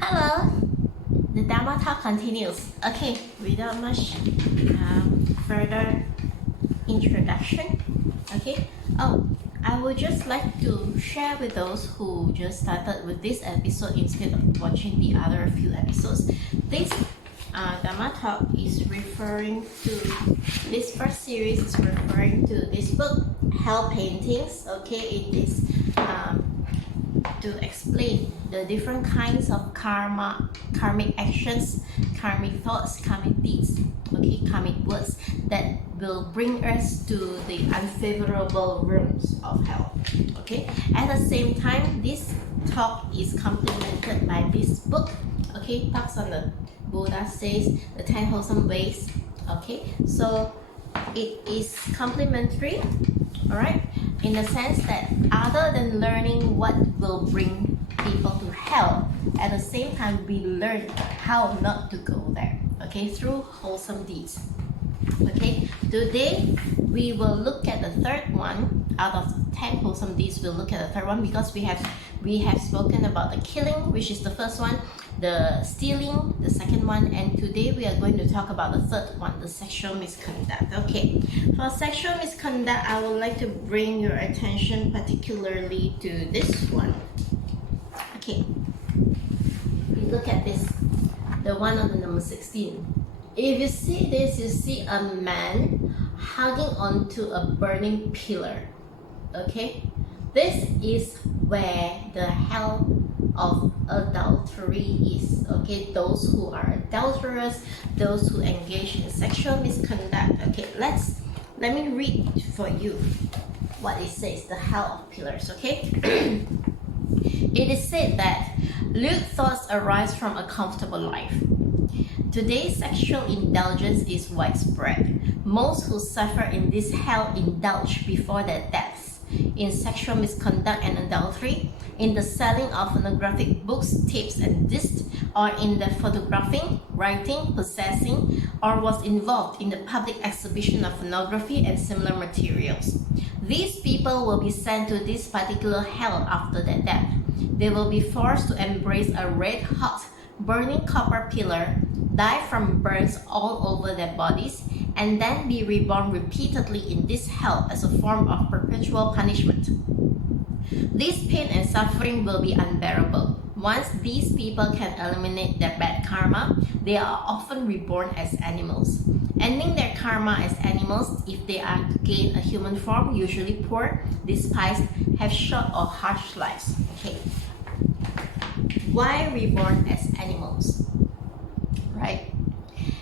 Hello, the Dhamma Talk continues. Okay, without much further introduction. Okay, I would just like to share with those who just started with this episode instead of watching the other few episodes. This Dhamma Talk is referring to, this first series is referring to this book, Hell Paintings. Okay, it is to explain the different kinds of karmic actions, karmic thoughts, karmic deeds, okay, karmic words that will bring us to the unfavorable realms of hell. Okay, at the same time, this talk is complemented by this book, okay, talks on the Buddha says the 10 wholesome ways. Okay, so it is complementary, all right, in the sense that other than learning what will bring people to hell, at the same time we learn how not to go there, okay, through wholesome deeds. Okay, today we will look at the third one. Out of 10 wholesome deeds, we'll look at the third one because we have spoken about the killing, which is the first one, the stealing, the second one, and today we are going to talk about the third one, the sexual misconduct. Okay, for sexual misconduct, I would like to bring your attention particularly to this one. Okay, we look at this, the one on the number 16. If you see this, you see a man hugging onto a burning pillar. Okay, this is where the hell of adultery is. Okay, those who are adulterers, those who engage in sexual misconduct. Okay, let me read for you what it says, the hell of pillars. Okay. It is said that lewd thoughts arise from a comfortable life. Today, sexual indulgence is widespread. Most who suffer in this hell indulge before their deaths in sexual misconduct and adultery, in the selling of pornographic books, tapes, and discs, or in the photographing, writing, possessing, or was involved in the public exhibition of pornography and similar materials. These people will be sent to this particular hell after their death. They will be forced to embrace a red-hot, burning copper pillar, die from burns all over their bodies, and then be reborn repeatedly in this hell as a form of perpetual punishment. This pain and suffering will be unbearable. Once these people can eliminate their bad karma, they are often reborn as animals. Ending their karma as animals, if they are to gain a human form, usually poor, despised, have short or harsh lives. Okay. Why reborn as animals? Right?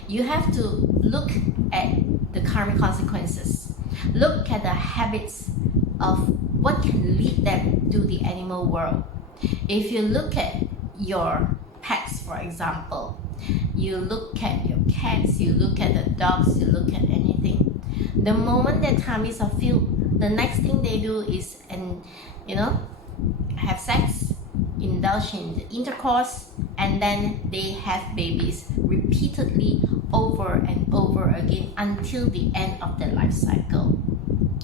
You have to look at the karmic consequences. Look at the habits of what can lead them to the animal world. If you look at your pets, for example, you look at your cats, you look at the dogs, you look at anything. The moment their tummies are filled, the next thing they do is have sex, indulge in the intercourse, and then they have babies repeatedly over and over again until the end of their life cycle.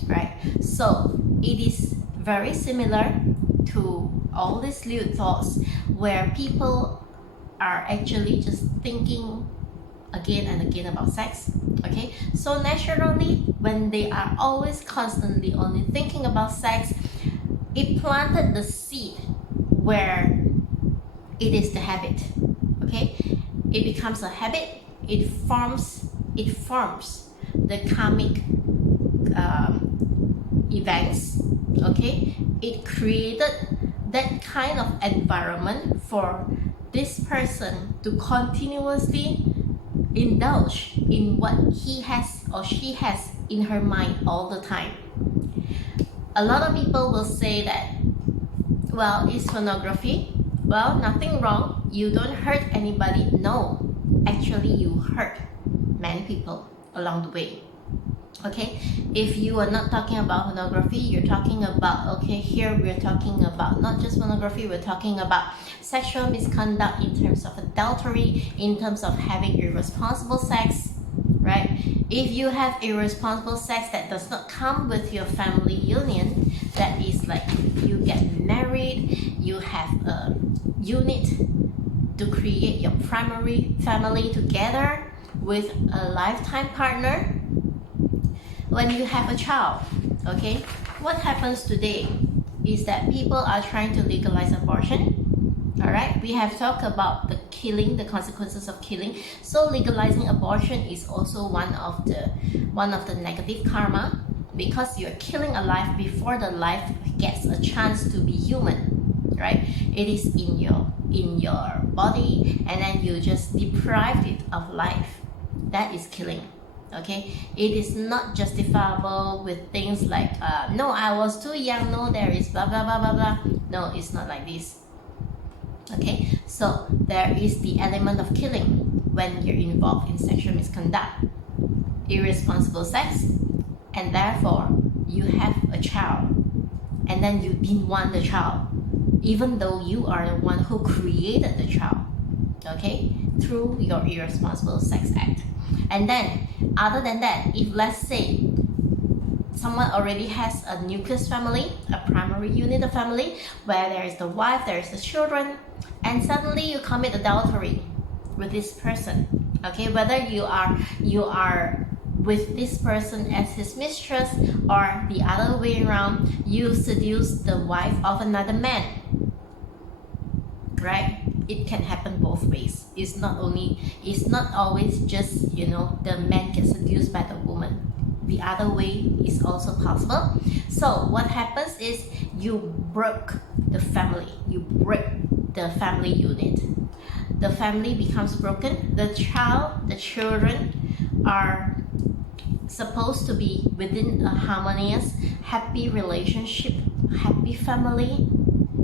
Right? So it is very similar to all these lewd thoughts where people are actually just thinking again and again about sex. Okay, so naturally when they are always constantly only thinking about sex, it planted the seed where it is the habit. Okay, it becomes a habit. It forms the karmic events. Okay, it created that kind of environment for this person to continuously indulge in what he has or she has in her mind all the time. A lot of people will say that, well, it's pornography. Well, nothing wrong. You don't hurt anybody. No, actually you hurt many people along the way. Okay, if you are not talking about pornography, you're talking about, okay, here we're talking about not just pornography, we're talking about sexual misconduct in terms of adultery, in terms of having irresponsible sex, right? If you have irresponsible sex that does not come with your family union, that is like you get married, you have a unit to create your primary family together with a lifetime partner. When you have a child, okay, what happens today is that people are trying to legalize abortion. All right, we have talked about the killing, the consequences of killing. So legalizing abortion is also one of the negative karma, because you're killing a life before the life gets a chance to be human, right? It is in your body, and then you just deprived it of life. That is killing. Okay, it is not justifiable with things like no, I was too young, no, there is blah blah blah blah blah. No, it's not like this. Okay, so there is the element of killing when you're involved in sexual misconduct, irresponsible sex, and therefore you have a child, and then you didn't want the child, even though you are the one who created the child, okay, through your irresponsible sex act. And then, other than that, if let's say someone already has a nucleus family, a primary unit of family, where there is the wife, there is the children, and suddenly you commit adultery with this person, okay, whether you are with this person as his mistress, or the other way around, you seduce the wife of another man, right? It can happen both ways. It's not always just, the man gets seduced by the woman. The other way is also possible. So what happens is you break the family. You break the family unit. The family becomes broken. The children are supposed to be within a harmonious, happy relationship, happy family.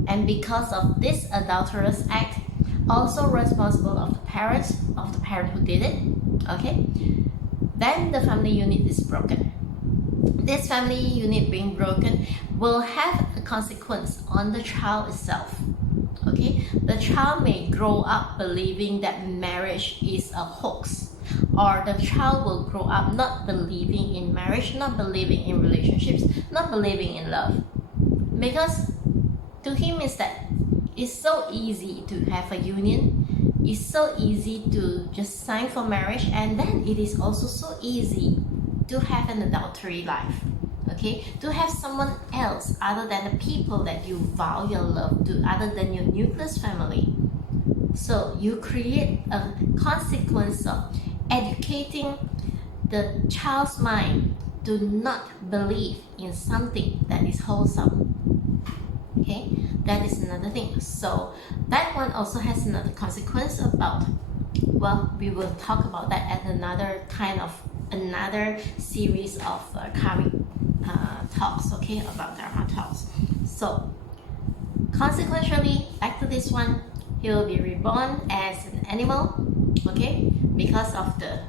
And because of this adulterous act, also responsible of the parent who did it, okay, then the family unit is broken. This family unit being broken will have a consequence on the child itself, okay. The child may grow up believing that marriage is a hoax, or the child will grow up not believing in marriage, not believing in relationships, not believing in love, because to him is that it's so easy to have a union, it's so easy to just sign for marriage, and then it is also so easy to have an adultery life, okay, to have someone else other than the people that you vow your love to, other than your nucleus family. So you create a consequence of educating the child's mind to not believe in something that is wholesome. Okay, that is another thing. So that one also has another consequence about, well, we will talk about that at another series of karmic talks, okay, about Dharma talks. So consequentially, back to this one, he will be reborn as an animal, okay, because of the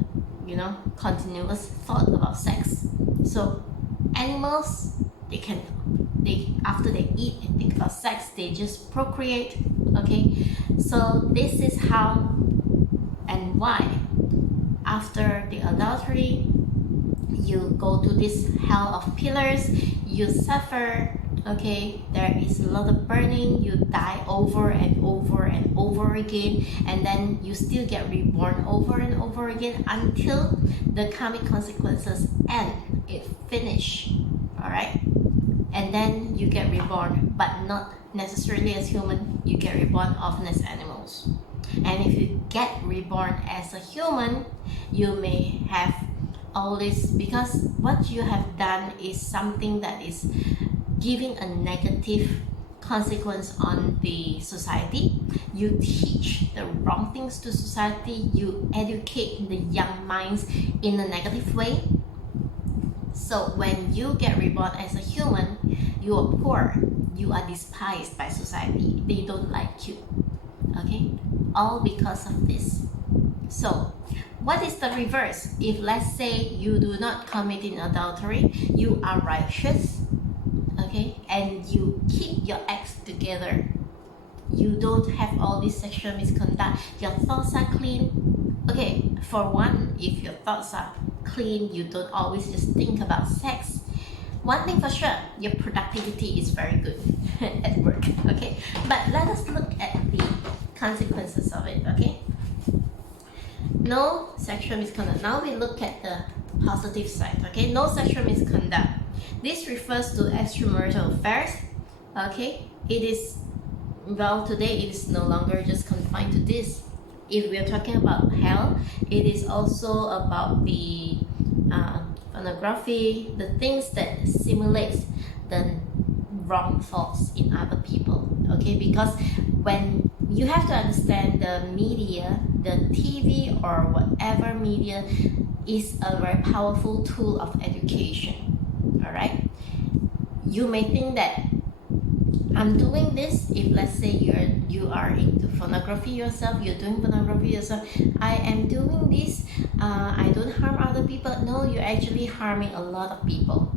continuous thought about sex. So animals, after they eat and think about sex, they just procreate, okay. So this is how and why after the adultery you go to this hell of pillars, you suffer, okay, there is a lot of burning, you die over and over and over again, and then you still get reborn over and over again until the karmic consequences end, it finish, all right. And then you get reborn, but not necessarily as human, you get reborn often as animals. And if you get reborn as a human, you may have all this, because what you have done is something that is giving a negative consequence on the society. You teach the wrong things to society, you educate the young minds in a negative way. So when you get reborn as a human, you are poor, you are despised by society, they don't like you, okay, all because of this. So what is the reverse? If let's say you do not commit in adultery, you are righteous, okay, and you keep your acts together, you don't have all this sexual misconduct, your thoughts are clean, okay. For one, if your thoughts are clean, you don't always just think about sex, one thing for sure, your productivity is very good at work, okay? But let us look at the consequences of it, okay? No sexual misconduct. Now we look at the positive side, okay? No sexual misconduct. This refers to extramarital affairs, okay? It is, well, today it is no longer just confined to this. If we are talking about hell, it is also about the pornography, the things that simulate the wrong thoughts in other people, okay? Because when you have to understand the media, the TV or whatever media is a very powerful tool of education, all right? You may think that I'm doing this, if let's say you are into pornography yourself, you're doing pornography yourself, I am doing this, I don't harm other people. No, you're actually harming a lot of people,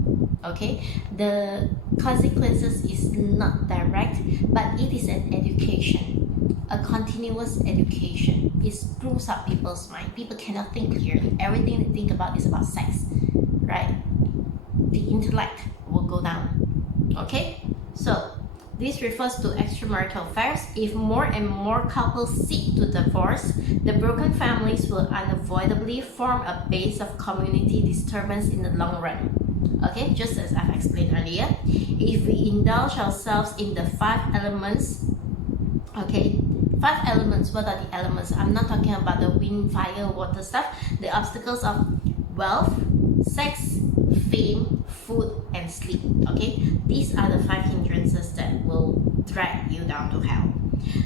okay? The consequences is not direct, but it is an education, a continuous education. It screws up people's mind. People cannot think clearly. Everything they think about is about sex, right? The intellect will go down, okay? So this refers to extramarital affairs. If more and more couples seek to divorce, the broken families will unavoidably form a base of community disturbance in the long run. Okay, just as I've explained earlier, if we indulge ourselves in the 5 elements, okay, 5 elements, what are the elements? I'm not talking about the wind, fire, water stuff, the obstacles of wealth, sex, fame, food, and sleep, okay? These are the 5 hindrances that will drag you down to hell.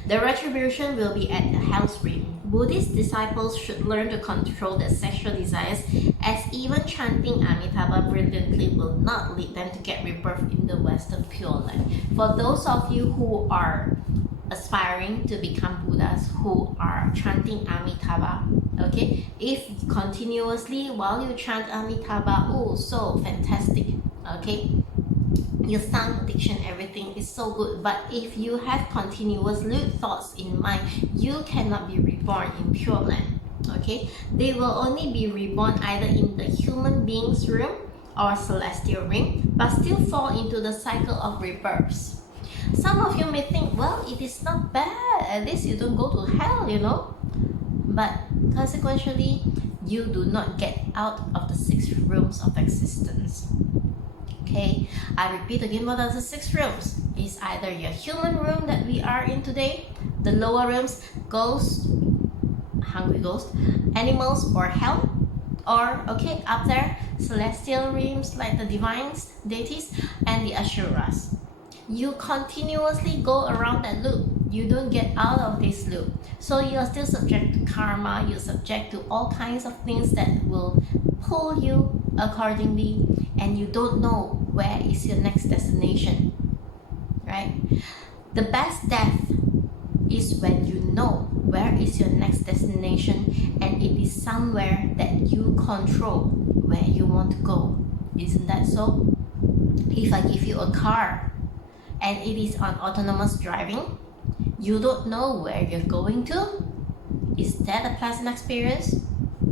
The retribution will be at the hell's rim. Buddhist disciples should learn to control their sexual desires, as even chanting Amitabha brilliantly will not lead them to get rebirth in the Western Pure Land. For those of you who are aspiring to become Buddhas, who are chanting Amitabha, okay, if continuously while you chant Amitabha, oh, so fantastic, okay, your sound diction, everything is so good, but if you have continuous lewd thoughts in mind, you cannot be reborn in Pure Land, okay? They will only be reborn either in the human being's realm or celestial realm, but still fall into the cycle of rebirths. Some of you may think, well, it is not bad, at least you don't go to hell, you know. But consequently, you do not get out of the 6 realms of existence. Okay, I repeat again, what are the 6 realms? It's either your human realm that we are in today, the lower realms, ghosts, hungry ghosts, animals, or hell, or, okay, up there, celestial realms like the divines, deities, and the asuras. You continuously go around that loop. You don't get out of this loop. So you are still subject to karma. You're subject to all kinds of things that will pull you accordingly, and you don't know where is your next destination, right? The best death is when you know where is your next destination, and it is somewhere that you control where you want to go. Isn't that so? If I give you a car and it is on autonomous driving, you don't know where you're going to. Is that a pleasant experience?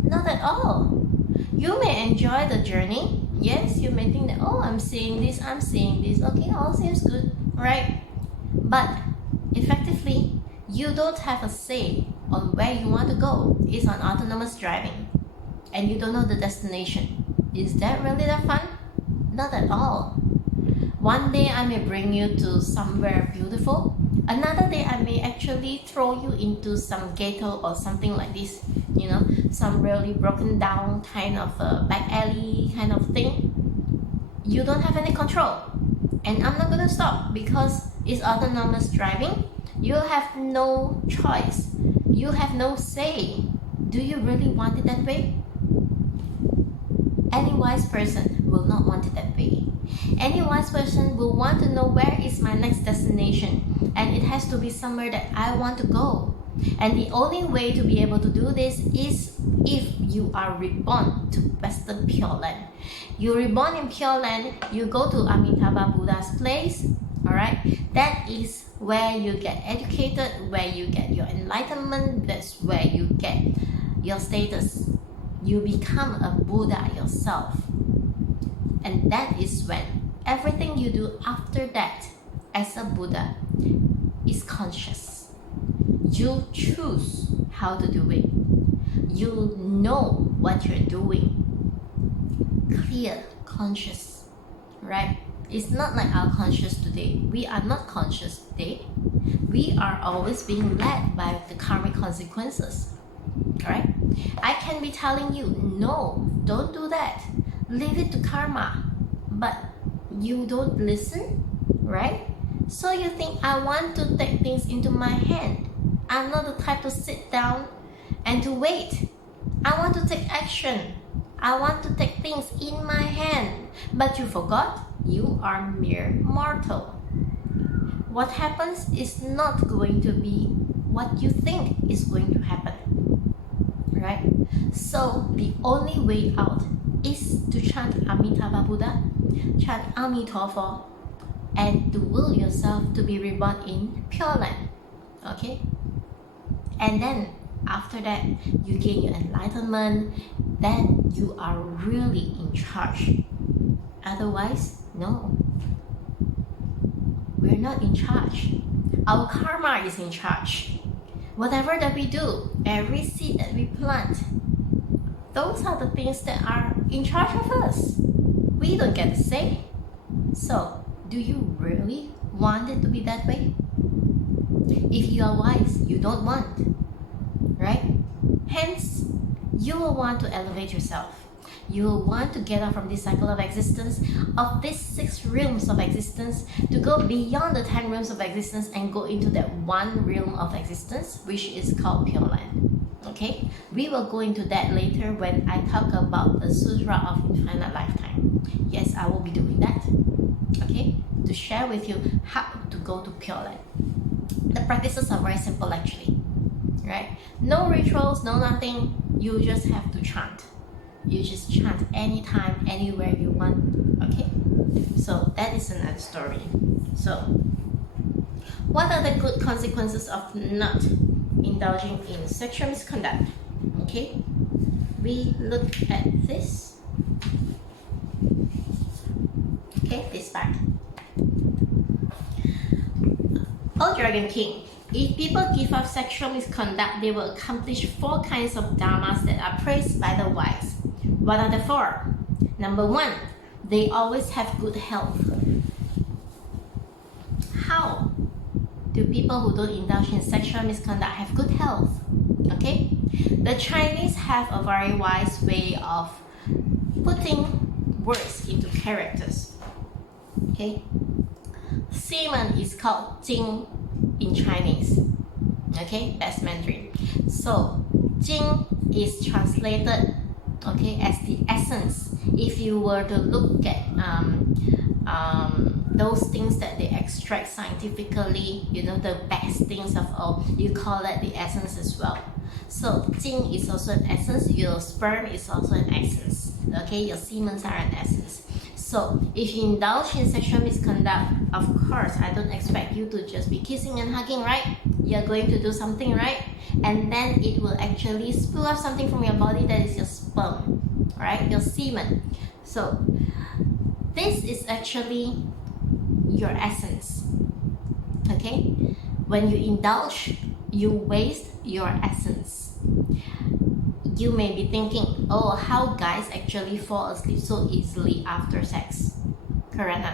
Not at all. You may enjoy the journey. Yes, you may think that, oh, I'm seeing this, okay, all seems good, right? But effectively, you don't have a say on where you want to go. It's on autonomous driving, and you don't know the destination. Is that really that fun? Not at all. One day I may bring you to somewhere beautiful. Another day I may actually throw you into some ghetto or something like this, you know, some really broken down kind of a back alley kind of thing. You don't have any control, and I'm not gonna stop because it's autonomous driving. You have no choice. You have no say. Do you really want it that way? Any wise person will not want it that way. Any wise person will want to know where is my next destination, and it has to be somewhere that I want to go. And the only way to be able to do this is if you are reborn to Western Pure Land. You're reborn in Pure Land, you go to Amitabha Buddha's place, alright? That is where you get educated, where you get your enlightenment, that's where you get your status. You become a Buddha yourself. And that is when everything you do after that as a Buddha is conscious. You choose how to do it. You know what you're doing. Clear, conscious, right? It's not like our conscious today. We are not conscious today. We are always being led by the karmic consequences, right? I can be telling you, no, don't do that. Leave it to karma. But you don't listen, right? So you think, I want to take things into my hand. I'm not the type to sit down and to wait. I want to take action. I want to take things in my hand. But you forgot, you are mere mortal. What happens is not going to be what you think is going to happen, right? So the only way out is to chant Amitabha Buddha, chant Amitofo, and to will yourself to be reborn in Pure Land, okay? And then after that, you gain your enlightenment, then you are really in charge. Otherwise, no. We're not in charge. Our karma is in charge. Whatever that we do, every seed that we plant, those are the things that are in charge of us. We don't get to say. So, do you really want it to be that way? If you are wise, you don't want, right? Hence, you will want to elevate yourself. You will want to get out from this cycle of existence, of these 6 realms of existence, to go beyond the 10 realms of existence and go into that one realm of existence, which is called Pure Land. Okay? We will go into that later when I talk about the Sutra of Infinite Lifetime. Yes, I will be doing that. Okay? To share with you how to go to Pure Land. The practices are very simple actually. Right? No rituals, no nothing. You just have to chant. You just chant anytime, anywhere you want. Okay? So that is another story. So, what are the good consequences of not indulging in sexual misconduct? Okay? We look at this. Okay, this part. O Dragon King, if people give up sexual misconduct, they will accomplish 4 kinds of dharmas that are praised by the wise. What are the 4? Number 1, they always have good health. How do people who don't indulge in sexual misconduct have good health? Okay? The Chinese have a very wise way of putting words into characters. Okay? Semen is called Jing in Chinese. Okay? That's Mandarin. So, Jing is translated, okay, as the essence. If you were to look at those things that they extract scientifically, you know, the best things of all, you call that the essence as well. So Jing is also an essence, your sperm is also an essence, okay, your semen are an essence. So if you indulge in sexual misconduct, of course, I don't expect you to just be kissing and hugging, right? You're going to do something, right? And then it will actually spill off something from your body that is your sperm, right? Your semen. So this is actually your essence, okay? When you indulge, you waste your essence. You may be thinking, oh, how guys actually fall asleep so easily after sex. Correct?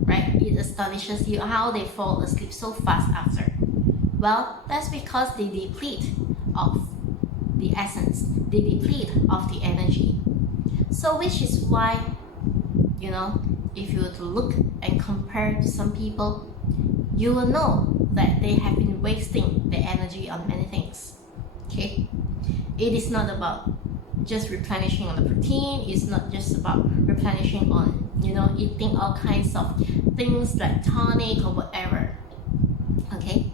Right? It astonishes you how they fall asleep so fast after. Well, that's because they deplete of the essence. They deplete of the energy. So which is why, you know, if you were to look and compare to some people, you will know that they have been wasting their energy on many things. Okay? It is not about just replenishing on the protein. It's not just about replenishing on, you know, eating all kinds of things like tonic or whatever. Okay?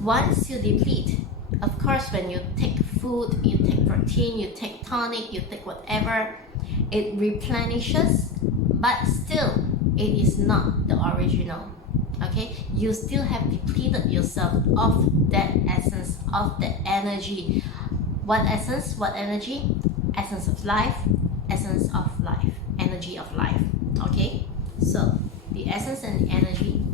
Once you deplete, of course, when you take food, you take protein, you take tonic, you take whatever, it replenishes, but still, it is not the original. Okay? You still have depleted yourself of that essence, of that energy. What essence? What energy? Essence of life, essence of life, energy of life. Okay? So, essence and the energy.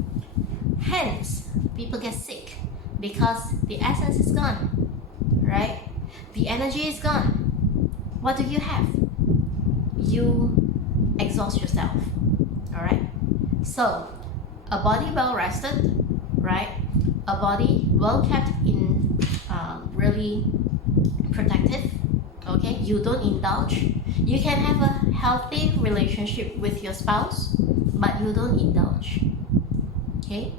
Hence, people get sick because the essence is gone, right? The energy is gone. What do you have? You exhaust yourself, all right? So, a body well rested, right? A body well kept in really protective, okay? You don't indulge. You can have a healthy relationship with your spouse, but you don't indulge, okay?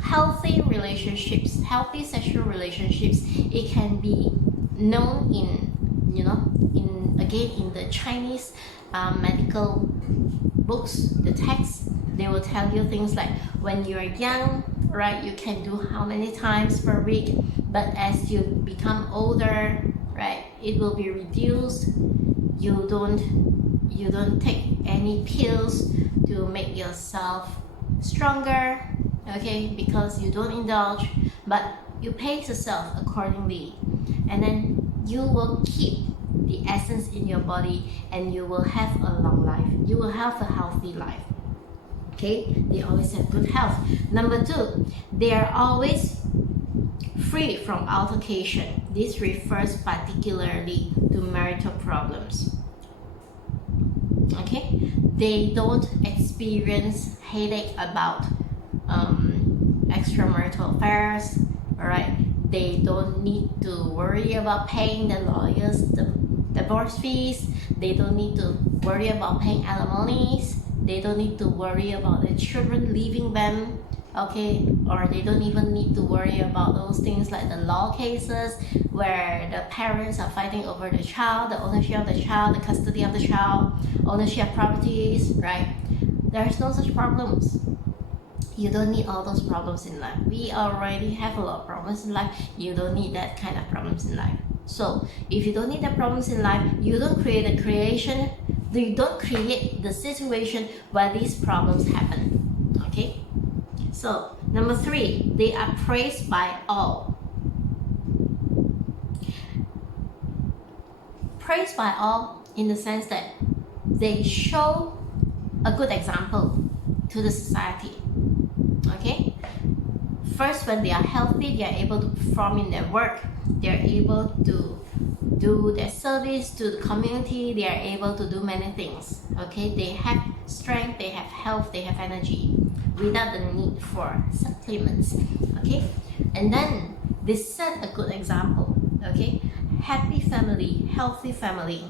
Healthy relationships, healthy sexual relationships, it can be known in, in the Chinese medical books, the texts, they will tell you things like when you're young, right, you can do how many times per week, but as you become older, right, it will be reduced. You don't take any pills to make yourself stronger, okay, because you don't indulge, but you pace yourself accordingly, and then you will keep the essence in your body, and you will have a long life. You will have a healthy life. Okay, they always have good health. Number 2, they are always free from altercation. This refers particularly to marital problems. Okay, they don't experience headache about extramarital affairs. All right, they don't need to worry about paying the lawyers the divorce fees. They don't need to worry about paying alimonies. They don't need to worry about the children leaving them, okay? Or they don't even need to worry about those things like the law cases where the parents are fighting over the child, the ownership of the child, the custody of the child, ownership of properties, right? There's no such problems. You don't need all those problems in life. We already have a lot of problems in life. You don't need that kind of problems in life. So if you don't need the problems in life, you don't create you don't create the situation where these problems happen. Okay? So number 3, they are praised by all. Praised by all in the sense that they show a good example to the society. Okay? First, when they are healthy, they are able to perform in their work. They are able to do their service to the community. They are able to do many things. Okay? They have strength, they have health, they have energy without the need for supplements. Okay? And then they set a good example. Okay? Happy family, healthy family.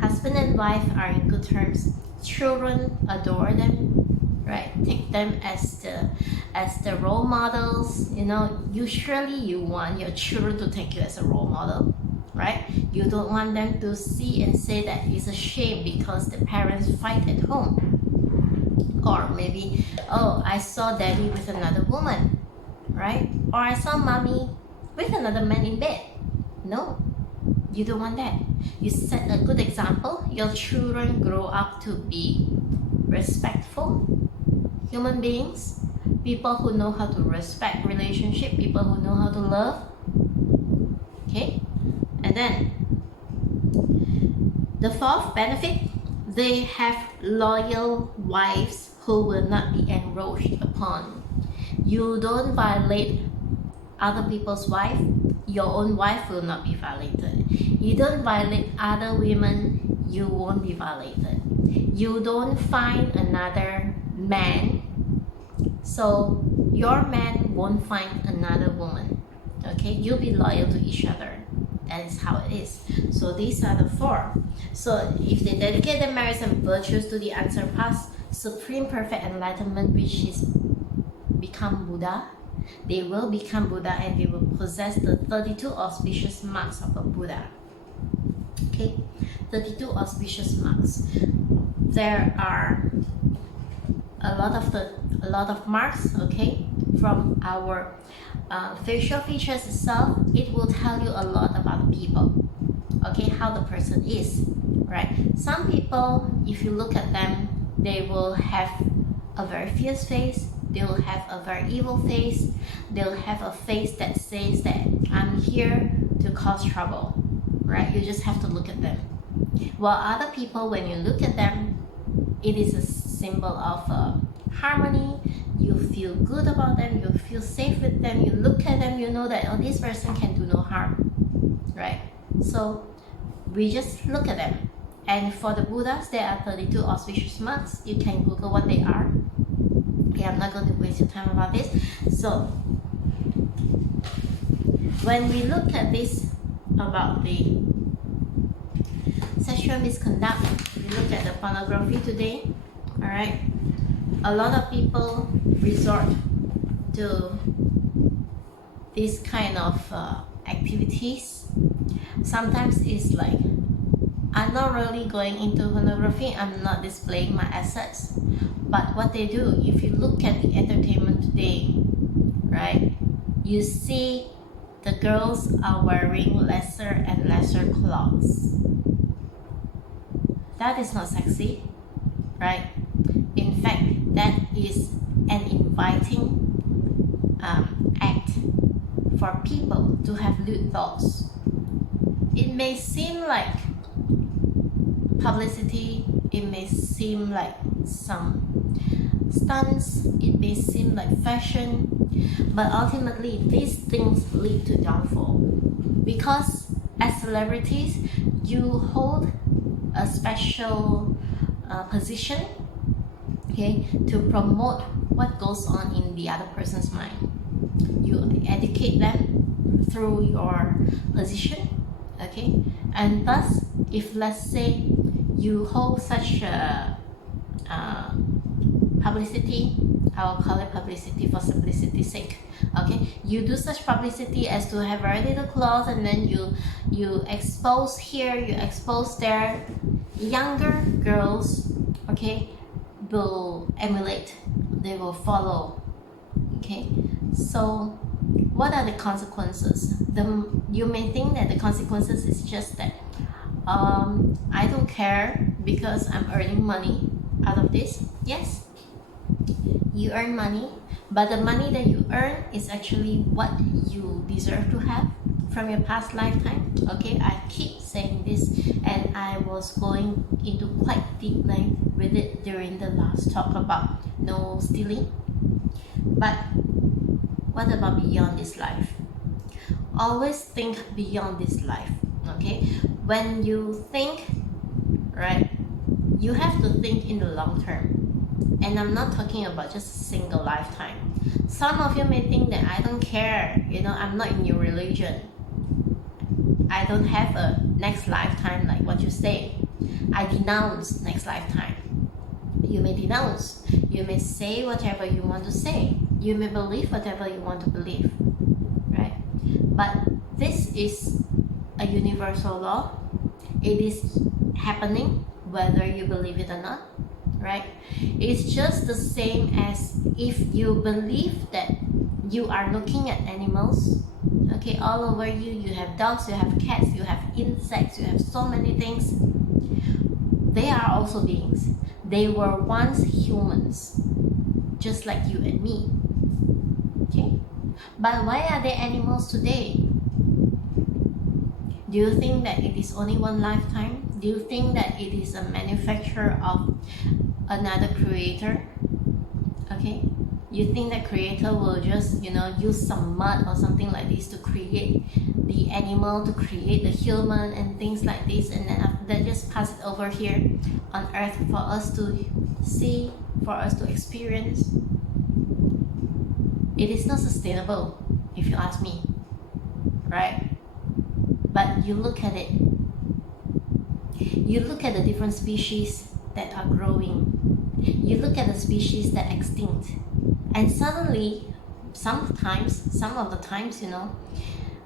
Husband and wife are in good terms. Children adore them, right? Take them as the role models. Usually you want your children to take you as a role model, right? You don't want them to see and say that it's a shame because the parents fight at home, or maybe, oh, I saw daddy with another woman, right? Or I saw mommy with another man in bed. No, you don't want that. You set a good example. Your children grow up to be respectful human beings, people who know how to respect relationship, people who know how to love. Okay? And then the 4th benefit, they have loyal wives who will not be encroached upon. You don't violate other people's wife, your own wife will not be violated. You don't violate other women, you won't be violated. You don't find another man, so your man won't find another woman. Okay, you'll be loyal to each other. That is how it is. So these are the 4. So if they dedicate their merits and virtues to the unsurpassed supreme perfect enlightenment, which is become Buddha, they will become Buddha, and they will possess the 32 auspicious marks of a Buddha. Okay, 32 auspicious marks. There are a lot of marks. Okay, from our facial features itself, it will tell you a lot about the people. Okay, how the person is, right? Some people, if you look at them, they will have a very fierce face. They will have a very evil face. They'll have a face that says that I'm here to cause trouble, right? You just have to look at them. While other people, when you look at them, it is a symbol of harmony, you feel good about them, you feel safe with them, you look at them, you know that, oh, this person can do no harm, right? So we just look at them. And for the Buddhas, there are 32 auspicious monks. You can Google what they are. Okay, I'm not going to waste your time about this. So when we look at this about the sexual misconduct, we look at the pornography today, all right? A lot of people resort to this kind of activities. Sometimes it's like, I'm not really going into pornography, I'm not displaying my assets. But what they do, if you look at the entertainment today, right, you see the girls are wearing lesser and lesser clothes. That is not sexy, right? In fact, that is an inviting act for people to have lewd thoughts. It may seem like publicity, it may seem like some stunts, it may seem like fashion, but ultimately these things lead to downfall. Because as celebrities, you hold a special position, okay, to promote what goes on in the other person's mind. You educate them through your position, okay, and thus, if let's say you hold such a publicity, I will call it publicity for simplicity's sake, okay, you do such publicity as to have very little clothes, and then you expose here, you expose there, younger girls, okay, will emulate, they will follow, okay. So what are the consequences? You may think that the consequences is just that I don't care because I'm earning money out of this. Yes, you earn money, but the money that you earn is actually what you deserve to have from your past lifetime. Okay, I keep saying this, and I was going into quite deep length with it during the last talk about no stealing. But what about beyond this life? Always think beyond this life, okay? When you think, right, you have to think in the long term. And I'm not talking about just a single lifetime. Some of you may think that I don't care, you know, I'm not in your religion. I don't have a next lifetime like what you say. I denounce next lifetime. You may denounce. You may say whatever you want to say. You may believe whatever you want to believe, right? But this is a universal law. It is happening whether you believe it or not, right? It's just the same as if you believe that you are looking at animals, okay, all over you. You have dogs, you have cats, you have insects, you have so many things. They are also beings. They were once humans, just like you and me, okay? But why are they animals today? Do you think that it is only one lifetime? Do you think that it is a manufacture of another creator? Okay, you think that creator will just, you know, use some mud or something like this to create the animal, to create the human and things like this, and then after that just pass it over here on earth for us to see, for us to experience? It is not sustainable, if you ask me, right? But you look at it, you look at the different species that are growing, you look at the species that are extinct, and suddenly, sometimes, some of the times, you know,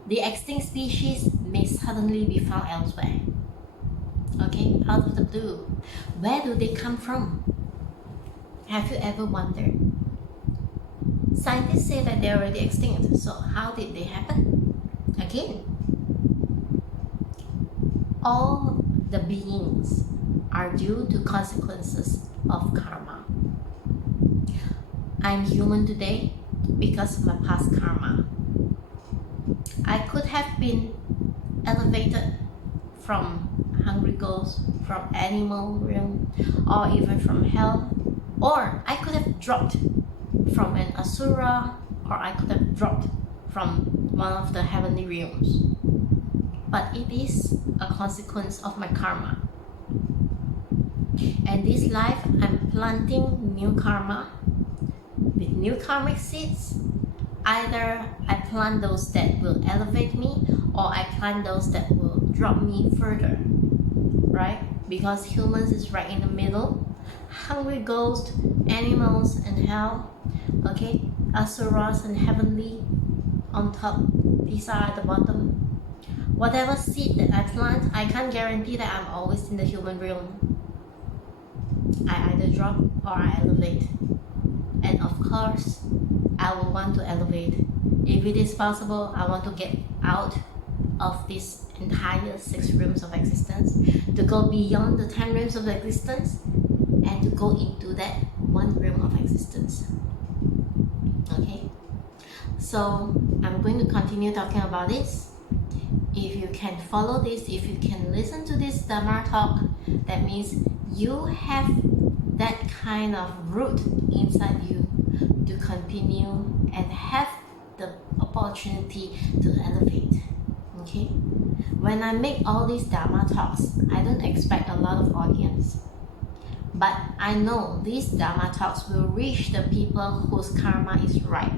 the extinct species may suddenly be found elsewhere, okay, out of the blue. Where do they come from? Have you ever wondered? Scientists say that they're already extinct, so how did they happen? Again, all the beings are due to consequences of karma. I'm human today because of my past karma. I could have been elevated from hungry ghosts, from animal realm, or even from hell, Or I could have dropped from an asura, or I could have dropped from one of the heavenly realms. But it is a consequence of my karma. And this life, I'm planting new karma with new karmic seeds. Either I plant those that will elevate me, or I plant those that will drop me further, right? Because humans is right in the middle. Hungry ghosts, animals, and hell, okay? Asuras and heavenly on top, these are at the bottom. Whatever seed that I plant, I can't guarantee that I'm always in the human realm. I either drop or I elevate. And of course, I will want to elevate. If it is possible, I want to get out of this entire 6 realms of existence, to go beyond the 10 realms of existence, and to go into that 1 realm of existence. Okay? So, I'm going to continue talking about this. If you can follow this, if you can listen to this Dhamma talk, that means you have that kind of root inside you to continue and have the opportunity to elevate. Okay? When I make all these Dhamma talks, I don't expect a lot of audience. But I know these Dhamma talks will reach the people whose karma is ripe.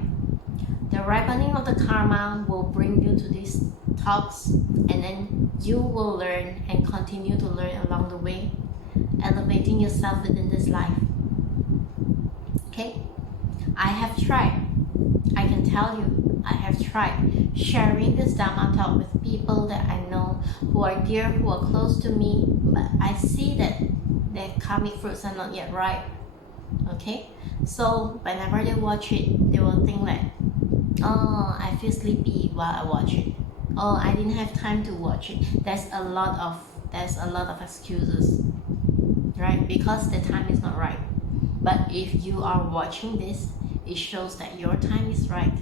The ripening of the karma will bring you to these talks, and then you will learn and continue to learn along the way, elevating yourself within this life. Okay? I have tried. I can tell you, I have tried sharing this Dhamma talk with people that I know, who are dear, who are close to me, but I see that their karmic fruits are not yet ripe. Okay? So whenever they watch it, they will think like, oh, I feel sleepy while I watch it. Oh, I didn't have time to watch it. There's a lot of excuses, right? Because the time is not right. But if you are watching this, it shows that your time is right,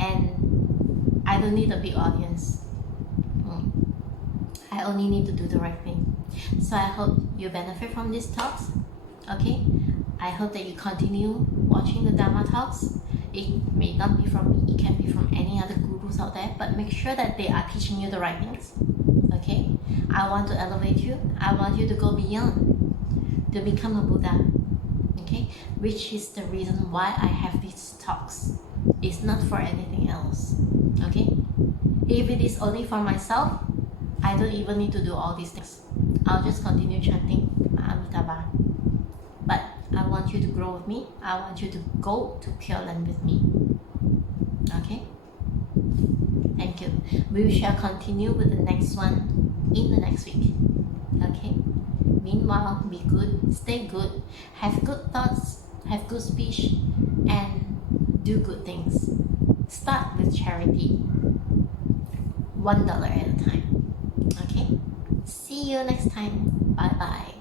and I don't need a big audience. I only need to do the right thing. So I hope you benefit from these talks. Okay? I hope that you continue watching the Dhamma talks. It may not be from me, it can be from any other gurus out there, but make sure that they are teaching you the right things. Okay? I want to elevate you. I want you to go beyond, to become a Buddha. Okay? Which is the reason why I have these talks. It's not for anything else. Okay? If it is only for myself, I don't even need to do all these things. I'll just continue chanting Amitabha. But I want you to grow with me. I want you to go to Pure Land with me. Okay? Thank you. We shall continue with the next one in the next week. Okay? Meanwhile, be good, stay good, have good thoughts, have good speech, and do good things. Start with charity. $1 at a time. Okay? See you next time. Bye bye.